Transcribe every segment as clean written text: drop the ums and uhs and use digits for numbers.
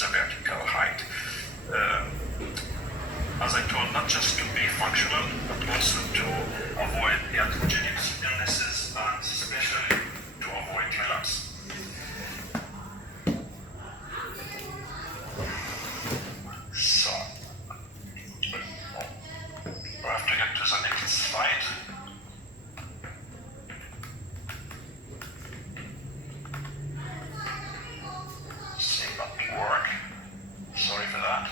the vertical height. As I told, not just to be functional, but also to avoid iatrogenic illnesses and especially to avoid relapse. So, we have to get to the next slide. Seems not to work. Sorry for that.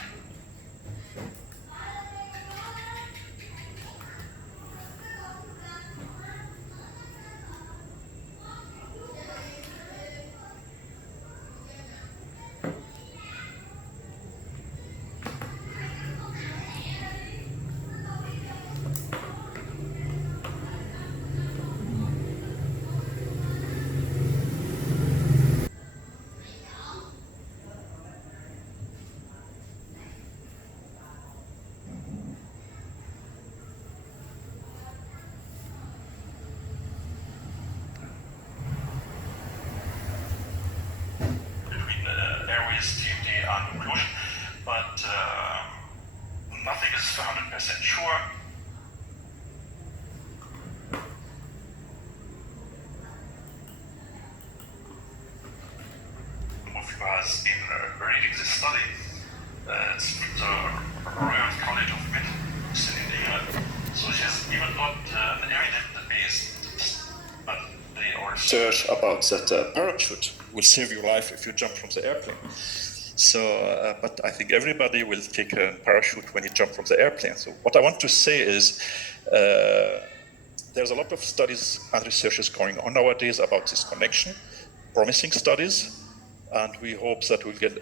TMD and occlusion, but nothing is 100% sure. Of you has been reading this study. It's the Royal College of Medicine in England. So there's even not an evidence-based, but they are research about that parachute will save your life if you jump from the airplane. So, but I think everybody will take a parachute when you jump from the airplane. So what I want to say is there's a lot of studies and researches going on nowadays about this connection, promising studies, and we hope that we'll get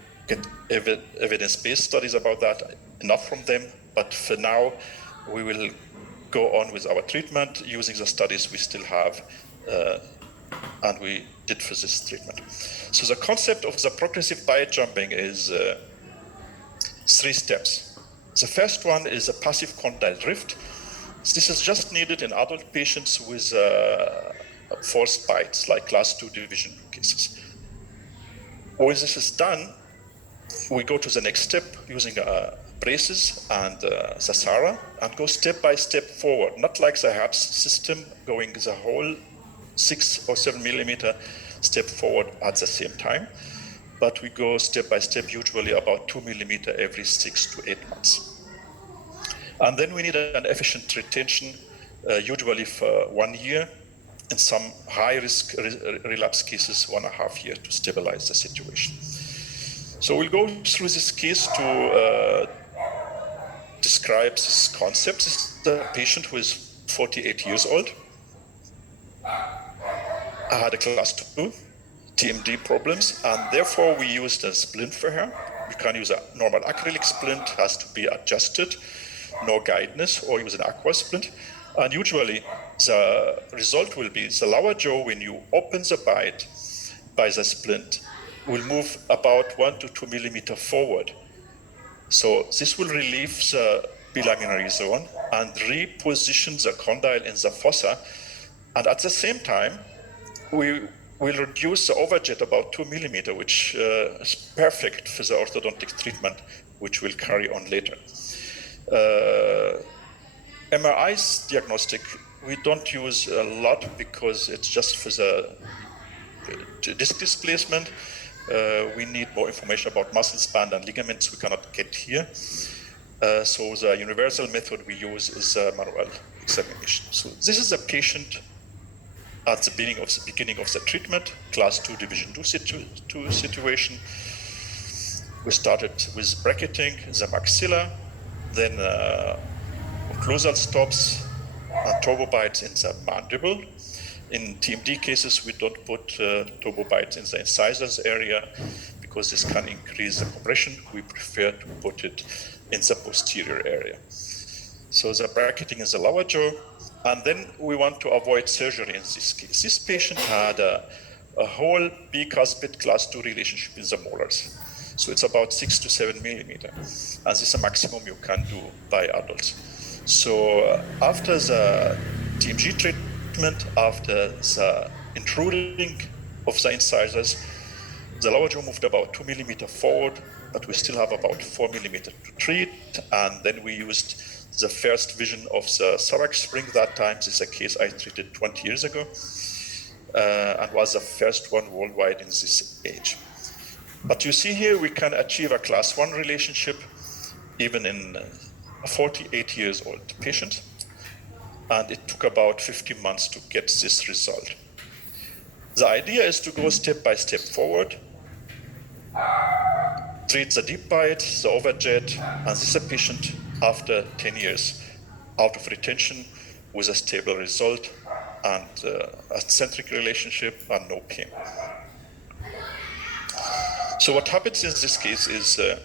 evidence-based studies about that, enough from them, but for now, we will go on with our treatment using the studies we still have and we did for this treatment. So the concept of the progressive diet jumping is 3 steps. The first one is a passive condyle drift. This is just needed in adult patients with forced bites, like class 2 division cases. When this is done, we go to the next step using braces and the SARA and go step by step forward, not like the HAPS system going the whole 6 or 7 millimeter step forward at the same time, but we go step by step, usually about 2 millimeter every 6 to 8 months. And then we need an efficient retention, usually for 1 year, in some high-risk relapse cases, 1.5 years to stabilize the situation. So we'll go through this case to describe this concept. This is the patient who is 48 years old. I had a class 2 TMD problems, and therefore we used a splint for her. We can use a normal acrylic splint, has to be adjusted, no guidance, or use an aqua splint. And usually the result will be the lower jaw, when you open the bite by the splint, will move about 1 to 2 millimeter forward. So this will relieve the bilaminar zone and reposition the condyle in the fossa. And at the same time, we will reduce the overjet about 2 millimeter, which is perfect for the orthodontic treatment, which we'll carry on later. MRI's diagnostic, we don't use a lot because it's just for the disc displacement. We need more information about muscle span and ligaments we cannot get here. So the universal method we use is manual examination. So this is a patient at the beginning of the treatment, class 2 division 2 situation. We started with bracketing the maxilla, then occlusal stops and turbobites in the mandible. In TMD cases, we don't put turbobites in the incisors area because this can increase the compression. We prefer to put it in the posterior area. So the bracketing is the lower jaw, and then we want to avoid surgery in this case. This patient had a whole bicuspid class 2 relationship in the molars. So it's about 6 to 7 millimeter. And this is a maximum you can do by adults. So after the TMG treatment, after the intruding of the incisors, The lower jaw moved about 2 millimeters forward, but we still have about 4 millimeters to treat. And then we used the first vision of the Sabbagh spring that time. This is a case I treated 20 years ago and was the first one worldwide in this age. But you see here, we can achieve a class 1 relationship even in a 48 years old patient. And it took about 15 months to get this result. The idea is to go step by step forward, treat the deep bite, the overjet, and this is a patient after 10 years out of retention with a stable result and a centric relationship and no pain. So what happens in this case is the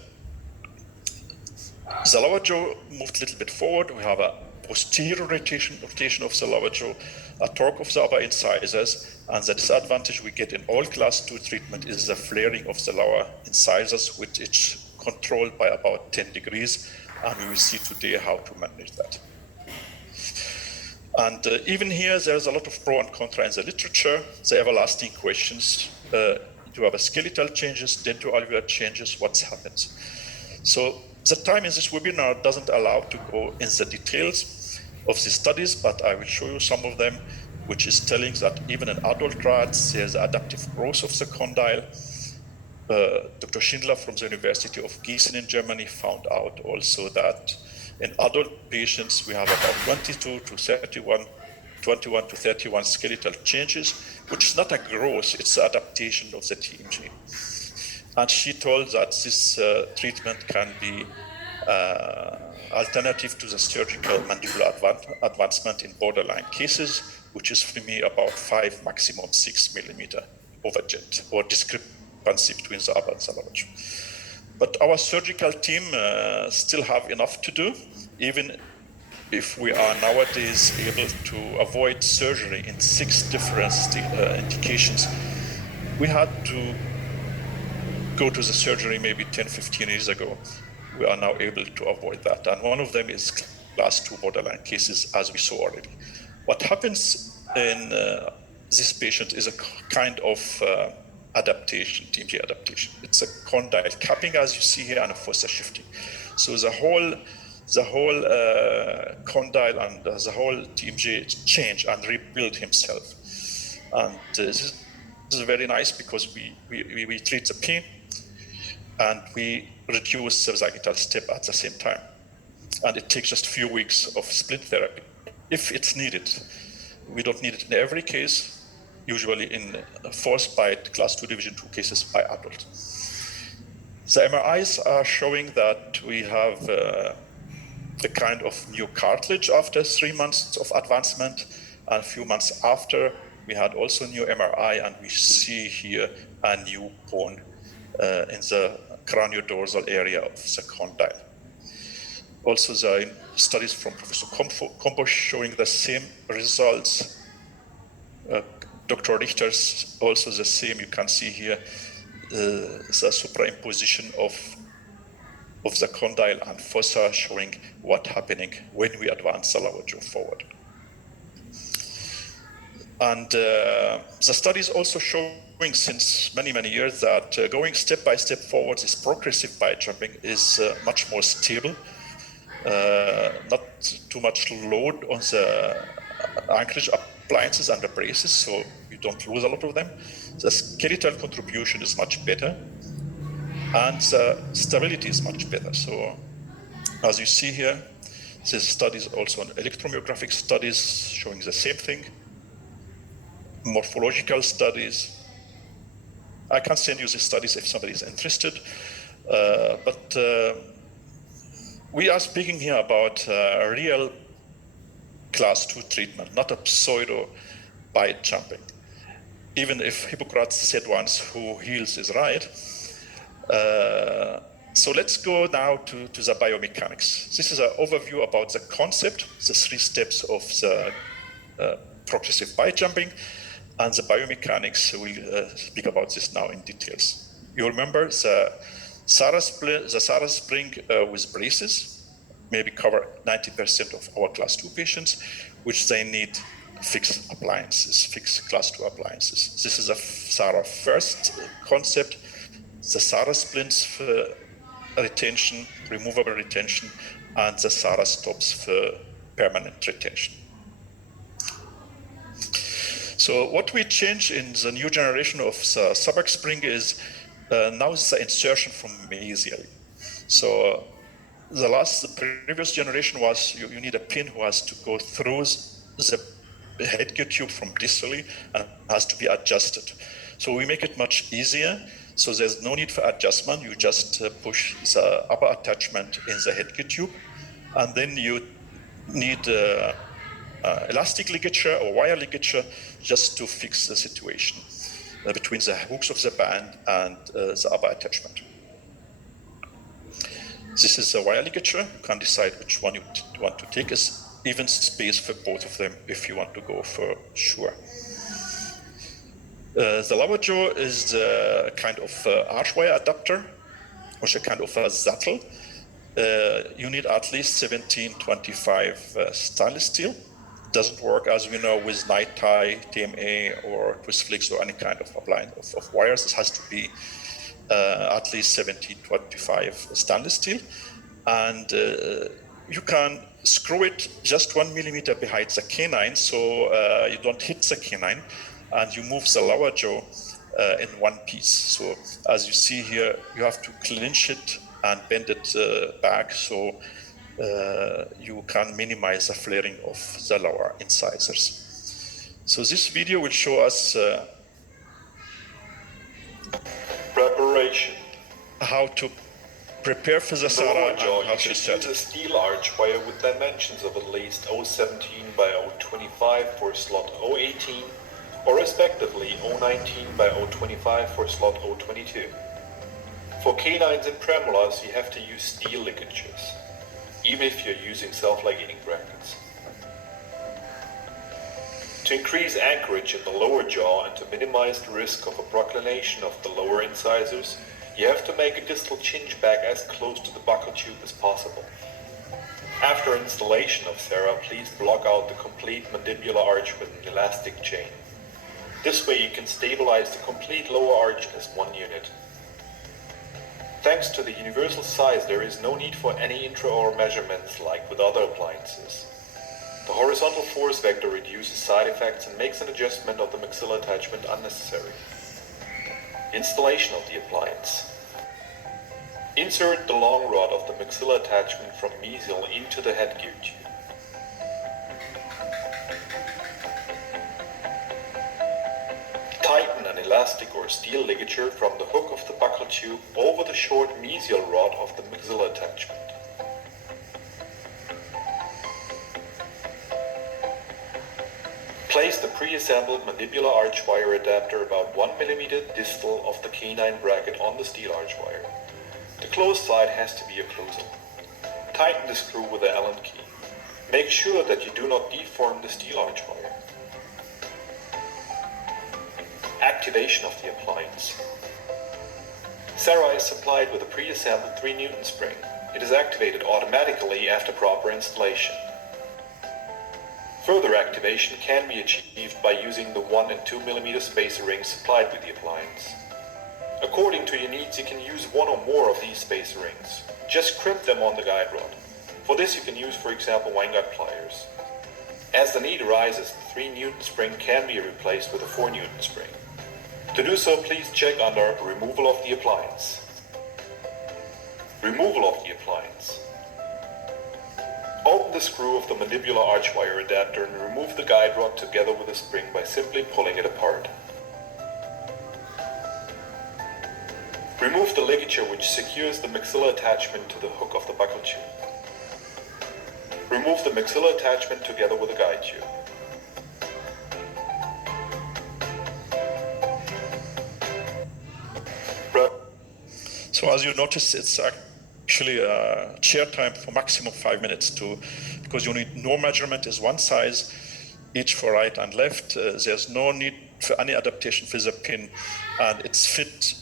lower jaw moved a little bit forward. We have a posterior rotation of the lower jaw, a torque of the upper incisors, and the disadvantage we get in all class 2 treatment is the flaring of the lower incisors, which is controlled by about 10 degrees, and we will see today how to manage that. And even here, there's a lot of pro and contra in the literature. The everlasting questions, do you have a skeletal changes, dentoalveolar changes, what happens? So the time in this webinar doesn't allow to go in the details of the studies, but I will show you some of them, which is telling that even in adult rats, there's adaptive growth of the condyle. Dr. Schindler from the University of Gießen in Germany found out also that in adult patients, we have about 21 to 31 skeletal changes, which is not a growth, it's the adaptation of the TMJ. And she told that this treatment can be alternative to the surgical mandibular advancement in borderline cases, which is for me about 5, maximum 6 millimeter overjet or discrepancy between the upper and the lower jaw. But our surgical team still have enough to do, even if we are nowadays able to avoid surgery in 6 different indications. We had to go to the surgery maybe 10, 15 years ago. We are now able to avoid that. And one of them is class 2 borderline cases, as we saw already. What happens in this patient is a kind of adaptation, TMJ adaptation. It's a condyle capping, as you see here, and a fossa shifting. So the whole condyle and the whole TMJ change and rebuild himself. And this is very nice because we treat the pain and we reduce the sagittal step at the same time. And it takes just a few weeks of splint therapy if it's needed. We don't need it in every case, usually in forced bite class 2 division 2 cases by adult. The MRIs are showing that we have a kind of new cartilage after 3 months of advancement, and a few months after we had also new MRI, and we see here a new bone in the craniodorsal area of the condyle. Also, the studies from Professor Combo showing the same results. Dr. Richter's also the same. You can see here the superimposition of the condyle and fossa showing what's happening when we advance the lower jaw forward. And the studies also showing since many, many years that going step by step forward, this progressive bite jumping is much more stable, not too much load on the anchorage appliances and the braces, so you don't lose a lot of them. The skeletal contribution is much better, and the stability is much better. So as you see here, this studies also on electromyographic studies showing the same thing, morphological studies. I can send you the studies if somebody is interested, but we are speaking here about real class 2 treatment, not a pseudo bite jumping. Even if Hippocrates said once, who heals is right. So let's go now to the biomechanics. This is an overview about the concept, the 3 steps of the progressive bite jumping, and the biomechanics. We'll speak about this now in details. You remember the Sabbagh spring with braces maybe cover 90% of our class 2 patients, which they need fixed appliances, fixed class 2 appliances. This is a SARA first concept. The SARA splints for retention, removable retention, and the SARA stops for permanent retention. So what we change in the new generation of the Sabbagh spring is now is the insertion from mesially. So the previous generation was you need a pin who has to go through the headgear tube from distally and has to be adjusted. So we make it much easier. So there's no need for adjustment. You just push the upper attachment in the headgear tube, and then you need elastic ligature or wire ligature just to fix the situation between the hooks of the band and the upper attachment. This is a wire ligature. You can decide which one you want to take. Is even space for both of them if you want to go for sure. The lower jaw is a kind of arch wire adapter, or a kind of a zattel. You need at least 1725 stainless steel. Doesn't work, as we know, with night tie, TMA, or twist flicks, or any kind of appliance of wires. This has to be at least 1725 stainless steel, and you can screw it just 1 millimeter behind the canine, so you don't hit the canine, and you move the lower jaw in one piece. So as you see here, you have to clinch it and bend it back, so you can minimize the flaring of the lower incisors. So this video will show us preparation. How to prepare for the SARA and how to set use a steel arch wire with dimensions of at least 017 by 025 for slot 018, or respectively 019 by 025 for slot 022. For canines and premolas, you have to use steel ligatures, even if you're using self-ligating brackets. To increase anchorage in the lower jaw and to minimize the risk of a proclination of the lower incisors, you have to make a distal chinch back as close to the buccal tube as possible. After installation of SARA, please block out the complete mandibular arch with an elastic chain. This way you can stabilize the complete lower arch as one unit. Thanks to the universal size, there is no need for any intraoral measurements like with other appliances. The horizontal force vector reduces side effects and makes an adjustment of the maxilla attachment unnecessary. Installation of the appliance. Insert the long rod of the maxilla attachment from mesial into the headgear tube. Tighten an elastic or steel ligature from the hook of the buccal tube over the short mesial rod of the maxilla attachment. Place the pre-assembled mandibular arch wire adapter about 1 mm distal of the canine bracket on the steel arch wire. The closed side has to be occlusal. Tighten the screw with the Allen key. Make sure that you do not deform the steel arch wire. Activation of the appliance. SARA is supplied with a pre-assembled 3 Newton spring. It is activated automatically after proper installation. Further activation can be achieved by using the 1 and 2 mm spacer rings supplied with the appliance. According to your needs, you can use one or more of these spacer rings. Just crimp them on the guide rod. For this you can use, for example, Weingart pliers. As the need arises, the 3 Newton spring can be replaced with a 4 Newton spring. To do so, please check under Removal of the Appliance. Removal of the appliance. Open the screw of the mandibular arch wire adapter and remove the guide rod together with the spring by simply pulling it apart. Remove the ligature which secures the maxilla attachment to the hook of the buccal tube. Remove the maxilla attachment together with the guide tube. So as you notice, it's actually a chair time for maximum 5 minutes because you need no measurement is one size, each for right and left. There's no need for any adaptation for the pin, and it's fit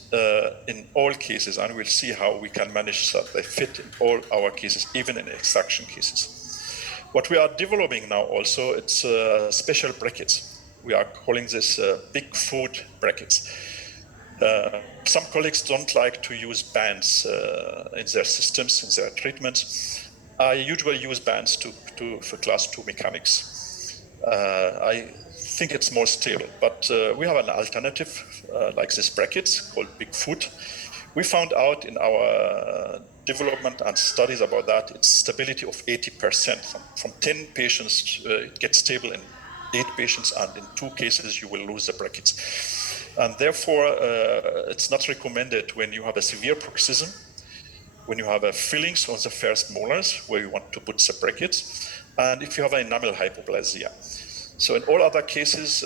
in all cases, and we'll see how we can manage that they fit in all our cases, even in extraction cases. What we are developing now also, it's special brackets. We are calling this big foot brackets. Some colleagues don't like to use bands in their systems, in their treatments. I usually use bands for class 2 mechanics. I think it's more stable, but we have an alternative like this brackets called big foot. We found out in our development and studies about that, it's stability of 80%. From 10 patients, it gets stable in 8 patients, and in 2 cases, you will lose the brackets. And therefore, it's not recommended when you have a severe bruxism, when you have a fillings on the first molars, where you want to put the brackets, and if you have an enamel hypoplasia. So in all other cases,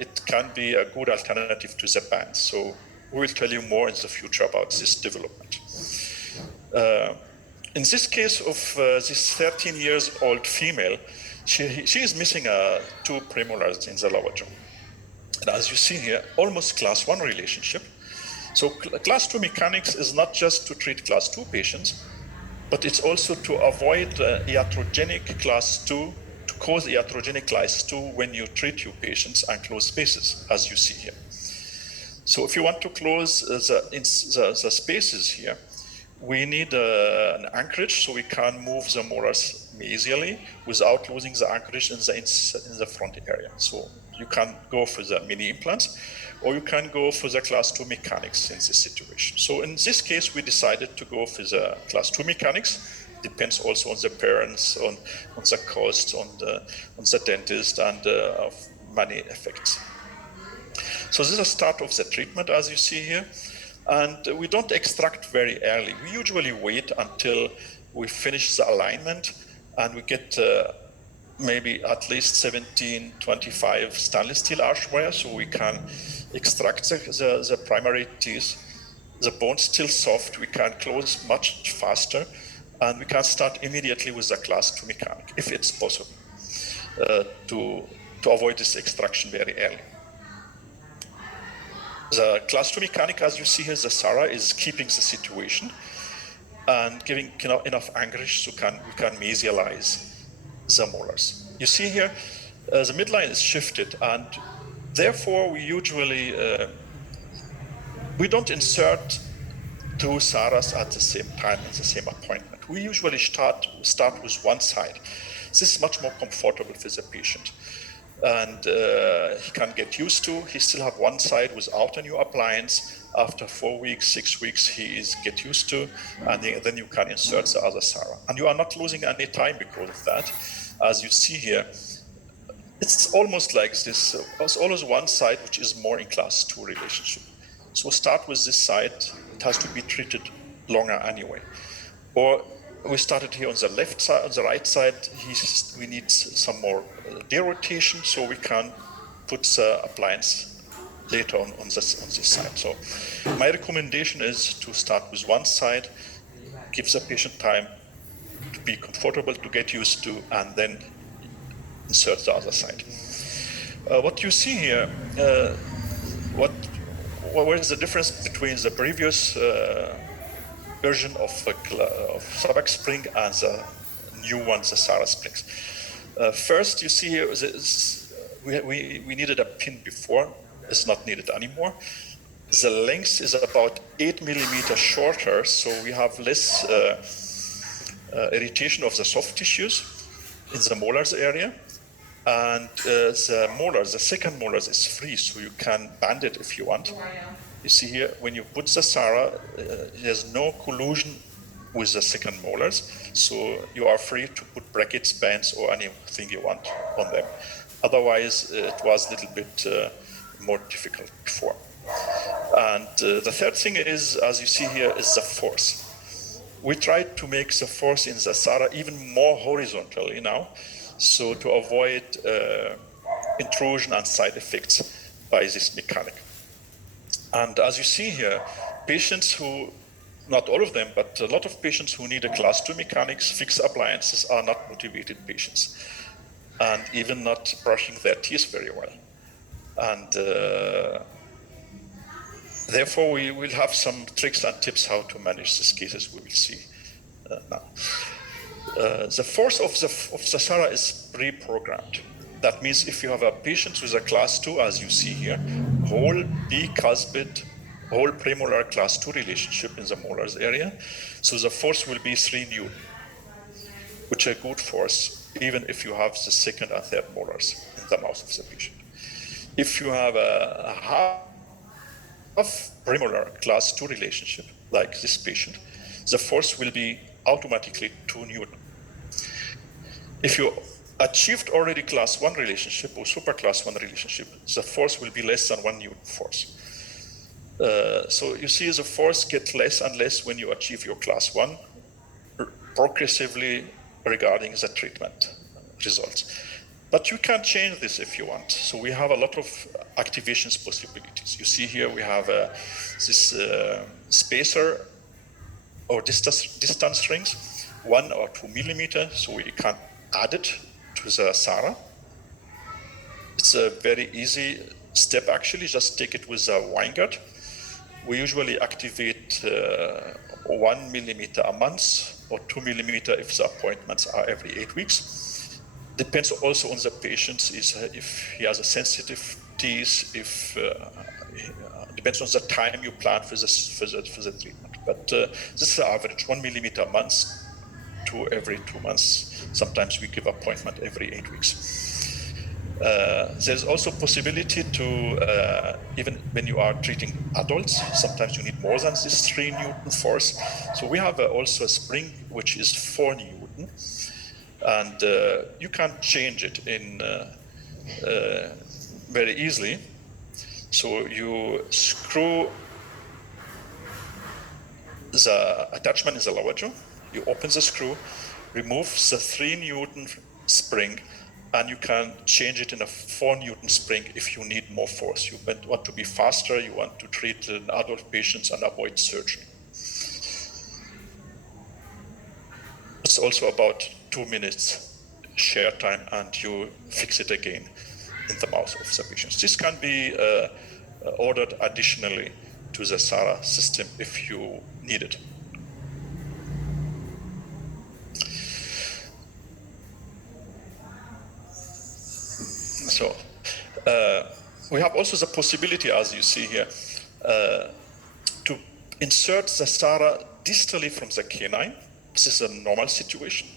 it can be a good alternative to the band. So we will tell you more in the future about this development. In this case of this 13-year-old female, she is missing 2 premolars in the lower jaw. And as you see here, almost class 1 relationship. So class 2 mechanics is not just to treat class 2 patients, but it's also to avoid iatrogenic class 2, to cause iatrogenic class 2 when you treat your patients and close spaces, as you see here. So if you want to close the spaces here, we need an anchorage so we can move the molars mesially without losing the anchorage in the front area. So you can go for the mini implants, or you can go for the class 2 mechanics in this situation. So in this case, we decided to go for the class 2 mechanics. Depends also on the parents, on the cost, on the dentist, and of many effects. So this is the start of the treatment, as you see here. And we don't extract very early. We usually wait until we finish the alignment and we get maybe at least 1725 stainless steel arch wire, so we can extract the primary teeth. The bone's still soft, we can close much faster, and we can start immediately with the class 2 mechanic, if it's possible, to avoid this extraction very early. The class 2 mechanic, as you see here, the SARA is keeping the situation and giving enough anchorage so we can mesialize the molars. You see here, the midline is shifted, and therefore we usually, we don't insert 2 SARAs at the same time in the same appointment. We usually start with one side. This is much more comfortable for the patient. And he can get used to. He still have one side without a new appliance. After 4 weeks, 6 weeks, he is get used to, and then you can insert the other SARA. And you are not losing any time because of that. As you see here, it's almost like this. There's always one side which is more in class 2 relationship. So start with this side. It has to be treated longer anyway. Or we started here on the left side, on the right side, we need some more derotation so we can put the appliance later on this side. So my recommendation is to start with one side, give the patient time to be comfortable, to get used to, and then insert the other side. What you see here, what is the difference between the previous version of Sabbagh spring and the new one, the SARA springs. First, you see here, we needed a pin before. It's not needed anymore. The length is about 8 millimeters shorter, so we have less irritation of the soft tissues in the molars area. And the molars, the second molars is free, so you can band it if you want. You see here, when you put the SARA, there's no collusion with the second molars, so you are free to put brackets, bands, or anything you want on them. Otherwise, it was a little bit more difficult before. And the third thing is, as you see here, is the force. We tried to make the force in the SARA even more horizontally now, so to avoid intrusion and side effects by this mechanic. And as you see here, patients who, not all of them, but a lot of patients who need a class 2 mechanics, fixed appliances, are not motivated patients, and even not brushing their teeth very well. And therefore, we will have some tricks and tips how to manage these cases we will see now. The force of the SARA is pre-programmed. That means if you have a patient with a class 2, as you see here, whole bicuspid, whole premolar class 2 relationship in the molars area, so the force will be 3 Newton, which is a good force, even if you have the second and third molars in the mouth of the patient. If you have a half premolar class 2 relationship, like this patient, the force will be automatically 2 Newton. If you achieved already class 1 relationship or super class 1 relationship, the force will be less than 1 Newton force. So you see the force get less and less when you achieve your class 1 progressively regarding the treatment results. But you can change this if you want. So we have a lot of activations possibilities. You see here we have this spacer or distance rings, 1 or 2 millimeter, so we can add it to the SARA. It's a very easy step actually, just take it with a Weingart. We usually activate 1 millimeter a month or 2 millimeter if the appointments are every 8 weeks. Depends also on the patient, if he has a sensitive teeth, depends on the time you plan for the treatment. But this is the average, 1 millimeter a month to every 2 months. Sometimes we give appointment every 8 weeks. There's also possibility to, even when you are treating adults, sometimes you need more than this 3 Newton force. So we have also a spring which is 4 Newton, and you can change it in very easily. So you screw the attachment in the lower jaw, you open the screw, remove the 3 Newton spring, and you can change it in a 4 Newton spring if you need more force. You want to be faster, you want to treat adult patients and avoid surgery. It's also about 2 minutes share time, and you fix it again in the mouth of the patients. This can be ordered additionally to the SARA system if you need it. So we have also the possibility, as you see here, to insert the SARA distally from the canine. This is a normal situation.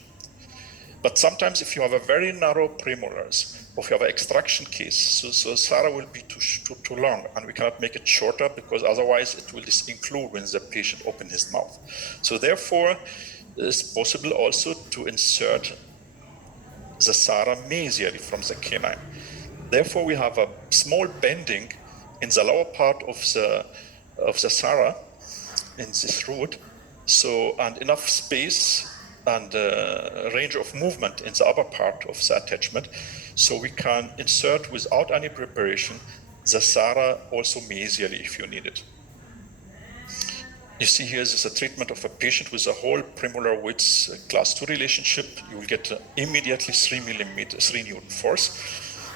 But sometimes if you have a very narrow premolars, or if you have an extraction case, so SARA will be too long, and we cannot make it shorter because otherwise it will disinclude when the patient opens his mouth. So therefore, it's possible also to insert the SARA mesially from the canine. Therefore, we have a small bending in the lower part of the SARA in this root, so and enough space and range of movement in the upper part of the attachment, so we can insert without any preparation the SARA also mesially if you need it. You see here this is a treatment of a patient with a whole premolar width class 2 relationship. You will get immediately 3 Newton force.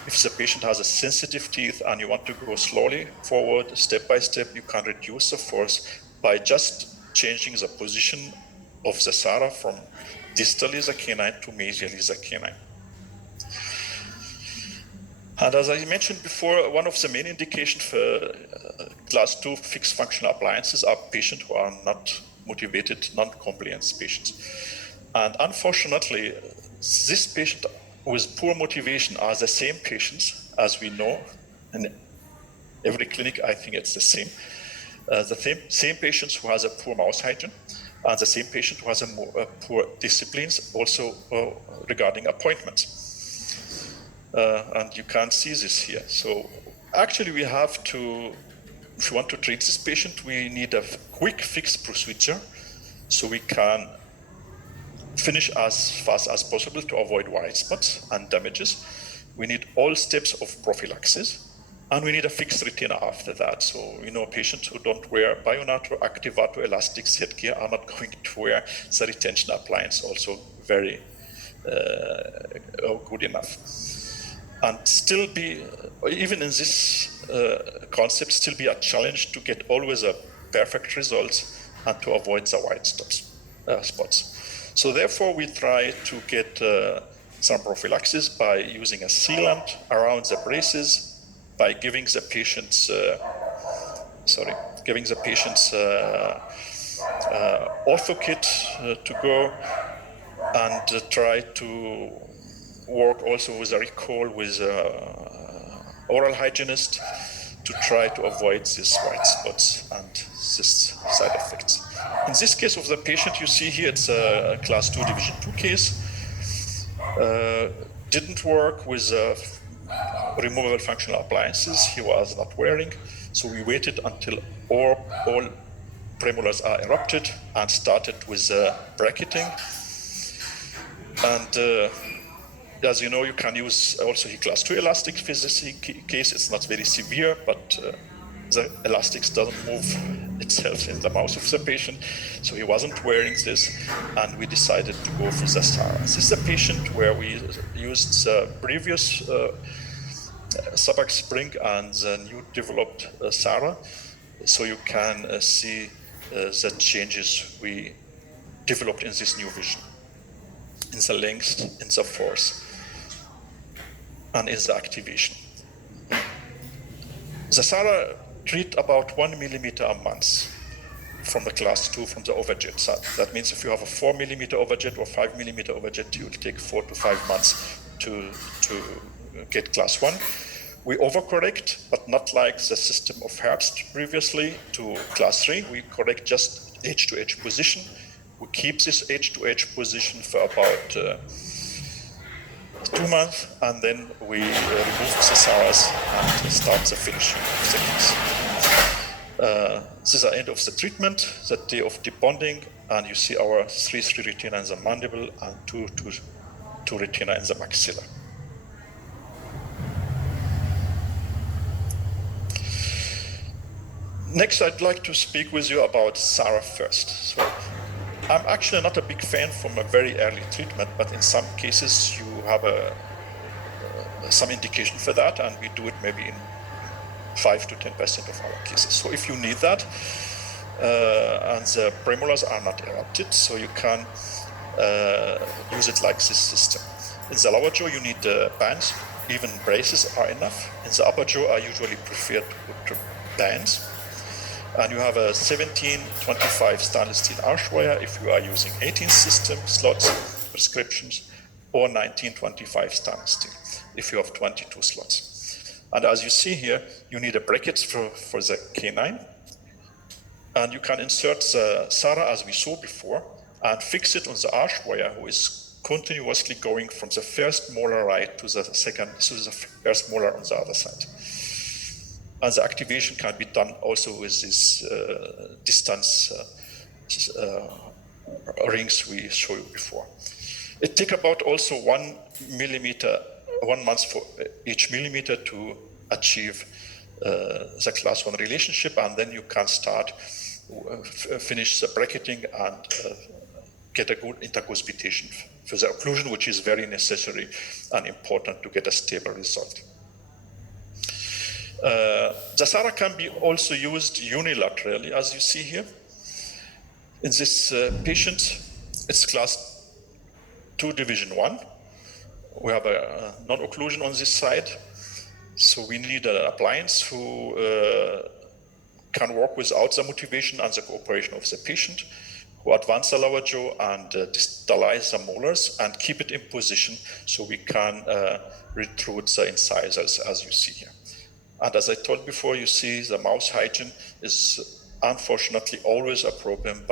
If the patient has a sensitive teeth and you want to go slowly forward, step by step, you can reduce the force by just changing the position of the SARA from distally the canine to mesially the canine. And as I mentioned before, one of the main indications for class 2 fixed functional appliances are patients who are not motivated, non-compliance patients. And unfortunately, this patient with poor motivation are the same patients, as we know. In every clinic, I think it's the same. The same patients who has a poor mouth hygiene, and the same patient who has a poor disciplines, also regarding appointments. And you can see this here. So actually we have to, if you want to treat this patient, we need a quick fix procedure so we can finish as fast as possible to avoid white spots and damages. We need all steps of prophylaxis, and we need a fixed retainer after that. So, patients who don't wear Bionato, Activato, Elastics headgear are not going to wear the retention appliance also very good enough. And still be, even in this concept, still be a challenge to get always a perfect result and to avoid the white spots. So therefore, we try to get some prophylaxis by using a sealant around the braces, by giving the patients, ortho kit to go, and try to work also with a recall with oral hygienist to try to avoid these white spots and these side effects. In this case of the patient you see here, it's a class 2 division 2 case. Didn't work with removable functional appliances. He was not wearing, so we waited until all premolars are erupted and started with bracketing. And as you know, you can use also class 2 elastics for this case. It's not very severe, but the elastics doesn't move itself in the mouth of the patient, so he wasn't wearing this, and we decided to go for the Sabbagh. This is a patient where we used the previous Sabbagh spring and the new developed Sabbagh, so you can see the changes we developed in this new vision, in the length, in the force, and in the activation. The Sabbagh treat about 1 millimeter a month from the class 2 from the overjet. So that means if you have a 4 millimeter overjet or 5 millimeter overjet, you will take 4 to 5 months to get class 1. We overcorrect, but not like the system of Herbst previously to class 3. We correct just edge to edge position. We keep this edge to edge position for about 2 months, and then we remove the Sabbaghs and start the finishing of the case. This is the end of the treatment, the day of debonding, and you see our 3 retina in the mandible and 2 retina in the maxilla. Next, I'd like to speak with you about Sabbagh first. So, I'm actually not a big fan from a very early treatment, but in some cases you have some indication for that, and we do it maybe in 5 to 10% of our cases. So if you need that, and the premolars are not erupted, so you can use it like this system. In the lower jaw you need bands, even braces are enough. In the upper jaw I usually prefer to put bands. And you have a 1725 stainless steel arch wire if you are using 18 system slots, prescriptions, or 1925 stainless steel if you have 22 slots. And as you see here, you need a bracket for the canine. And you can insert the Sabbagh as we saw before and fix it on the arch wire, who is continuously going from the first molar right to the second, so the first molar on the other side. And the activation can be done also with these distance rings we showed you before. It takes about also 1 month for each millimeter to achieve the class 1 relationship, and then you can start, finish the bracketing and get a good intercuspitation for the occlusion, which is very necessary and important to get a stable result. The Sabbagh can be also used unilaterally, as you see here. In this patient, it's class 2 division 1. We have a non-occlusion on this side, so we need an appliance who can work without the motivation and the cooperation of the patient, who advance the lower jaw and distalize the molars and keep it in position so we can retrude the incisors, as you see here. And as I told before, you see the mouth hygiene is unfortunately always a problem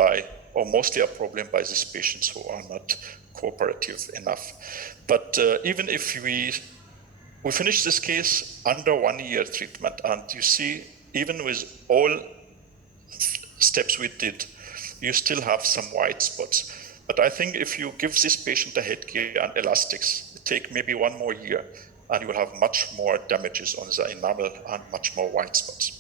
or mostly a problem by these patients who are not cooperative enough. But even if we finish this case under 1 year treatment, and you see, even with all steps we did, you still have some white spots. But I think if you give this patient a headgear and elastics, take maybe 1 more year, and you will have much more damages on the enamel and much more white spots.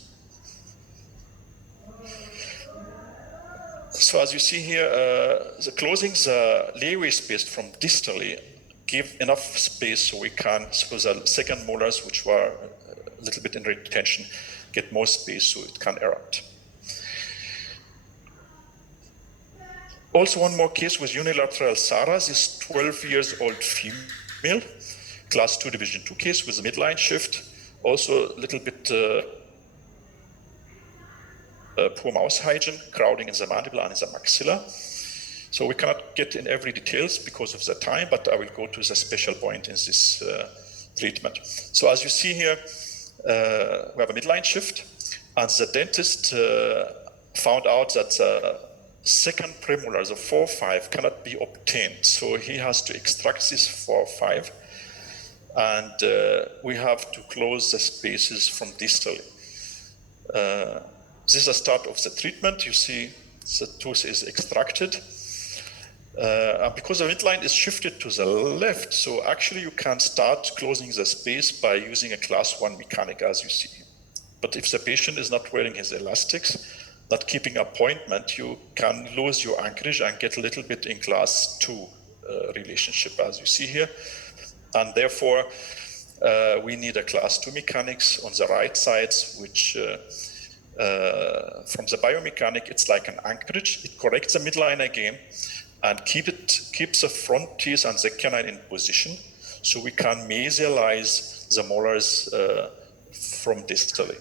So as you see here, the closings, leeway space from distally give enough space so the second molars, which were a little bit in retention, get more space so it can erupt. Also, one more case with unilateral SARA. This 12-year-old female, class 2 division 2 case with a midline shift. Also a little bit poor mouth hygiene, crowding in the mandible and in the maxilla. So we cannot get in every details because of the time, but I will go to the special point in this treatment. So as you see here, we have a midline shift, and the dentist found out that the second premolar, the 4-5, cannot be obtained. So he has to extract this 4-5, and we have to close the spaces from distally. This is the start of the treatment. You see the tooth is extracted. And because the midline is shifted to the left, so actually you can start closing the space by using a class 1 mechanic, as you see. But if the patient is not wearing his elastics, not keeping appointment, you can lose your anchorage and get a little bit in class 2 relationship, as you see here. And therefore, we need a class 2 mechanics on the right side, which from the biomechanic, it's like an anchorage. It corrects the midline again and keeps the front teeth and the canine in position, so we can mesialize the molars from distally.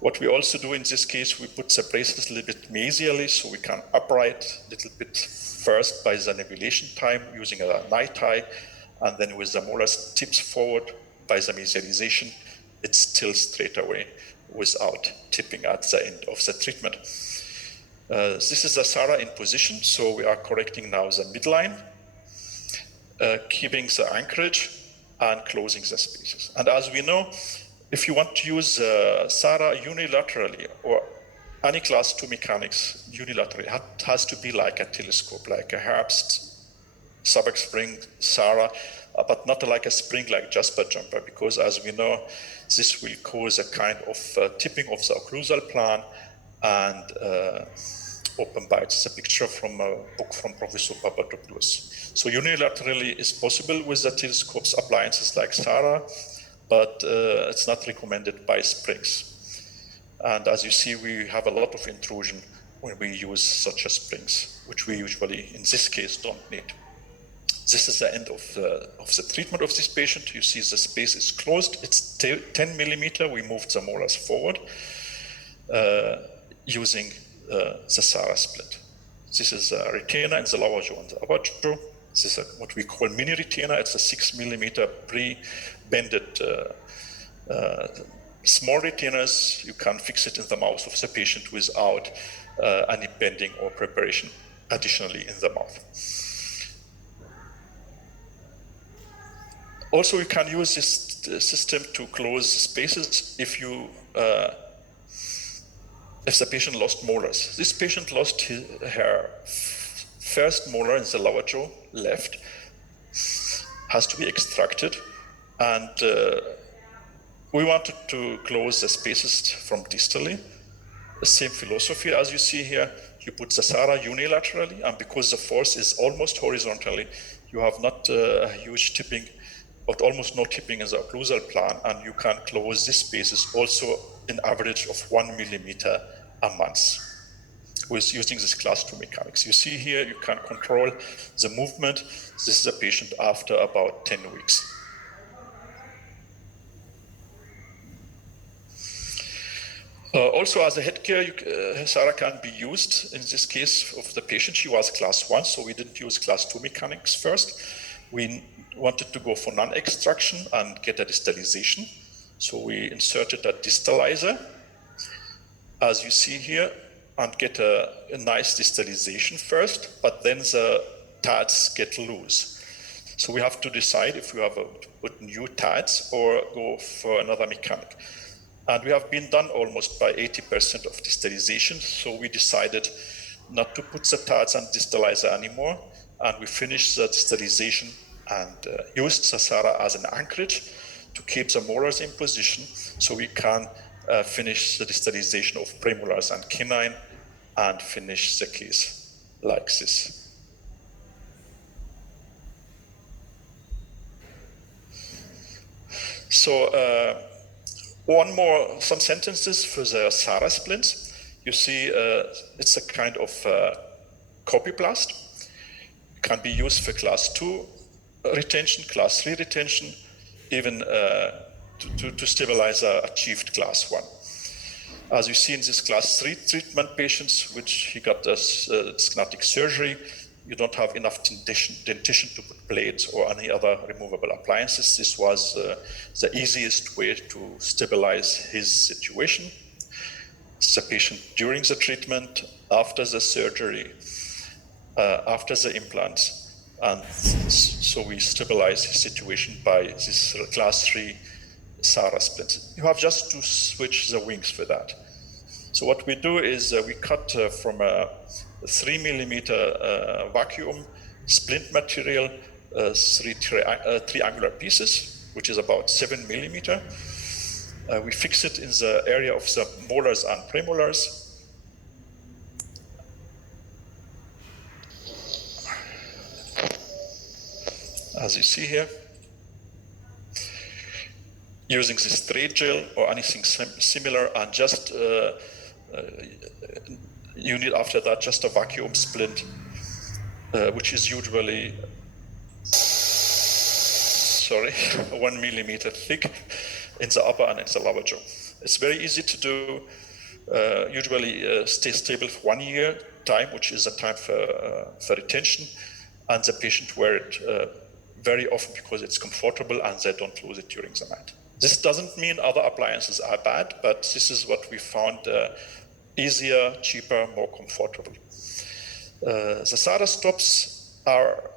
What we also do in this case, we put the braces a little bit mesially, so we can upright a little bit first by the navigation time using a night tie, and then with the molars tips forward by the mesialization, it's still straight away without tipping at the end of the treatment. This is the SARA in position, so we are correcting now the midline, keeping the anchorage and closing the spaces. And as we know, if you want to use SARA unilaterally or any class 2 mechanics unilaterally, it has to be like a telescope, like a Herbst, Sabbagh spring, SARA, but not like a spring like Jasper jumper, because as we know, this will cause a kind of tipping of the occlusal plan and open bite. It's a picture from a book from Professor Papadopoulos. So unilaterally is possible with the telescopes appliances like SARA, but it's not recommended by springs. And as you see, we have a lot of intrusion when we use such a springs, which we usually, in this case, don't need. This is the end of the treatment of this patient. You see the space is closed. It's 10 millimeter. We moved the molars forward using the SARA split. This is a retainer in the lower jaw and the upper jaw. This is what we call mini retainer. It's a 6 millimeter pre-bended small retainers. You can fix it in the mouth of the patient without any bending or preparation additionally in the mouth. Also, you can use this system to close spaces if the patient lost molars. This patient lost her first molar in the lower jaw, left, has to be extracted, and we wanted to close the spaces from distally. The same philosophy as you see here. You put the SARA unilaterally, and because the force is almost horizontally, you have not a huge tipping, but almost no tipping in the occlusal plan, and you can close these spaces also an average of 1 millimeter a month with using this class 2 mechanics. You see here, you can control the movement. This is a patient after about 10 weeks. Also, as a headgear, SARA can be used. In this case of the patient, she was class 1, so we didn't use class 2 mechanics first. We wanted to go for non-extraction and get a distalization. So we inserted a distalizer, as you see here, and get a nice distalization first, but then the tads get loose. So we have to decide if we have to put new tads or go for another mechanic. And we have been done almost by 80% of distalization, so we decided not to put the tads and distalizer anymore, and we finished the distalization and used the SARA as an anchorage to keep the molars in position, so we can finish the distalization of premolars and canine and finish the case like this. So some sentences for the SARA splints. You see it's a kind of copyplast. It can be used for class 2 retention, class 3 retention, even to stabilize achieved class 1. As you see in this class 3 treatment patients, which he got dyskinetic surgery, you don't have enough dentition to put plates or any other removable appliances. This was the easiest way to stabilize his situation. The patient during the treatment, after the surgery, after the implants, and so we stabilize his situation by this class 3 SARA split. You have just to switch the wings for that. So what we do is we cut from a 3 millimeter vacuum splint material, 3 triangular pieces, which is about 7 millimeter. We fix it in the area of the molars and premolars. As you see here, using this straight gel or anything similar, and just you need after that just a vacuum splint, which is usually 1 millimeter thick in the upper and in the lower jaw. It's very easy to do. Usually stay stable for 1 year time, which is a time for retention, and the patient wear it very often because it's comfortable and they don't lose it during the night. This doesn't mean other appliances are bad, but this is what we found easier, cheaper, more comfortable. The SARA stops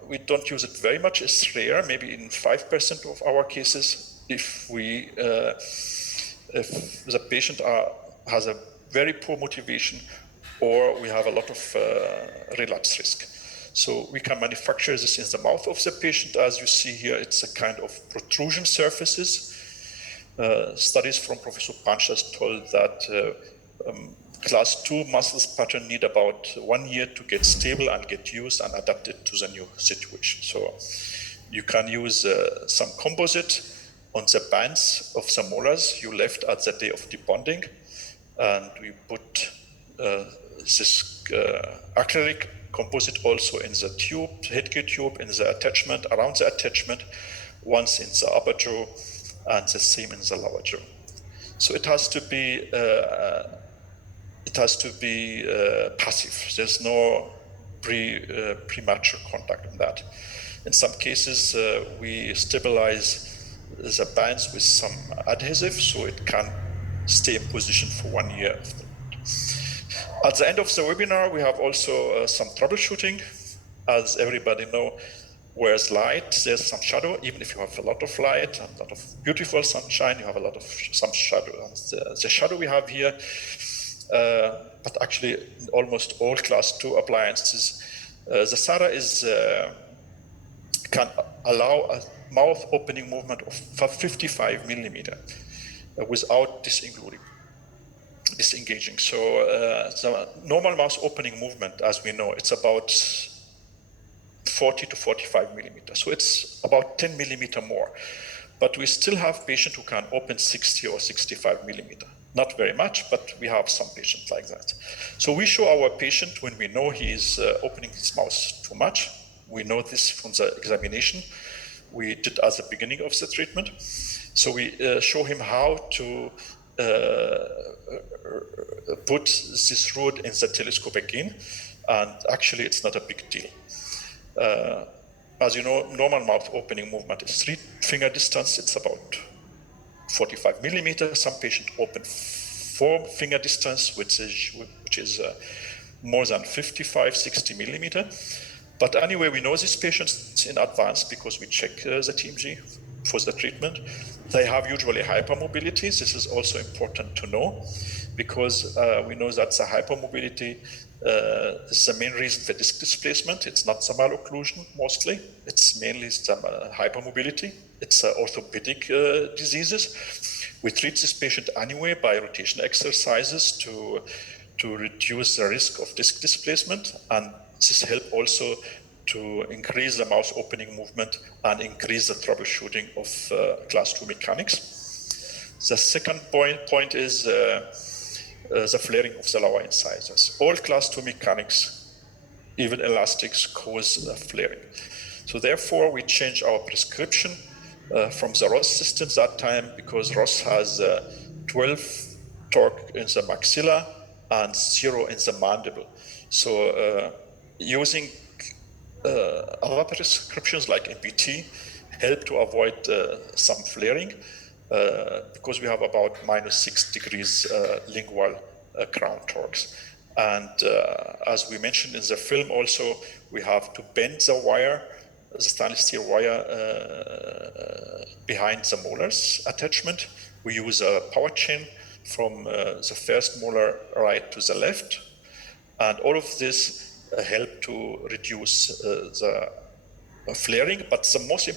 we don't use it very much. It's rare, maybe in 5% of our cases. If the patient has a very poor motivation, or we have a lot of relapse risk. So we can manufacture this in the mouth of the patient. As you see here, it's a kind of protrusion surfaces. Studies from Professor Panchas told that class 2 muscles pattern need about 1 year to get stable and get used and adapted to the new situation. So you can use some composite on the bands of the molars you left at the day of debonding, and we put this acrylic composite also in the tube, headgear tube, in the attachment, around the attachment, once in the upper jaw and the same in the lower jaw. So it has to be passive. There's no premature contact on that. In some cases, we stabilize the bands with some adhesive so it can stay in position for 1 year. At the end of the webinar, we have also some troubleshooting. As everybody know, where's light, there's some shadow. Even if you have a lot of light and a lot of beautiful sunshine, you have a lot of some shadow. And the shadow we have here, but actually in almost all class 2 appliances, the SARA can allow a mouth opening movement of 55 millimeter without disengaging. So the normal mouth opening movement, as we know, it's about 40 to 45 millimeters. So it's about 10 millimeter more. But we still have patients who can open 60 or 65 millimeter. Not very much, but we have some patients like that. So we show our patient when we know he is opening his mouth too much. We know this from the examination we did at the beginning of the treatment. So we show him how to put this rod in the telescope again, and actually it's not a big deal. As you know, normal mouth opening movement is 3 finger distance. It's about 45 millimeters. Some patients open 4 finger distance, which is more than 55, 60 millimeter. But anyway, we know these patients in advance because we check the TMG for the treatment. They have usually hypermobility. This is also important to know because we know that the hypermobility is the main reason for disc displacement. It's not the malocclusion mostly. It's mainly the hypermobility. It's orthopedic diseases. We treat this patient anyway by rotation exercises to reduce the risk of disc displacement, and this helps also to increase the mouth opening movement and increase the troubleshooting of class 2 mechanics. The second point is the flaring of the lower incisors. All class 2 mechanics even elastics cause flaring. So therefore, we changed our prescription from the Ross systems that time, because Ross has 12 torque in the maxilla and 0 in the mandible. So using other prescriptions like MPT help to avoid some flaring, because we have about -6 degrees lingual crown torques. And as we mentioned in the film also, we have to bend the wire, the stainless steel wire behind the molars attachment. We use a power chain from the first molar right to the left. And all of this help to reduce the flaring. But the most important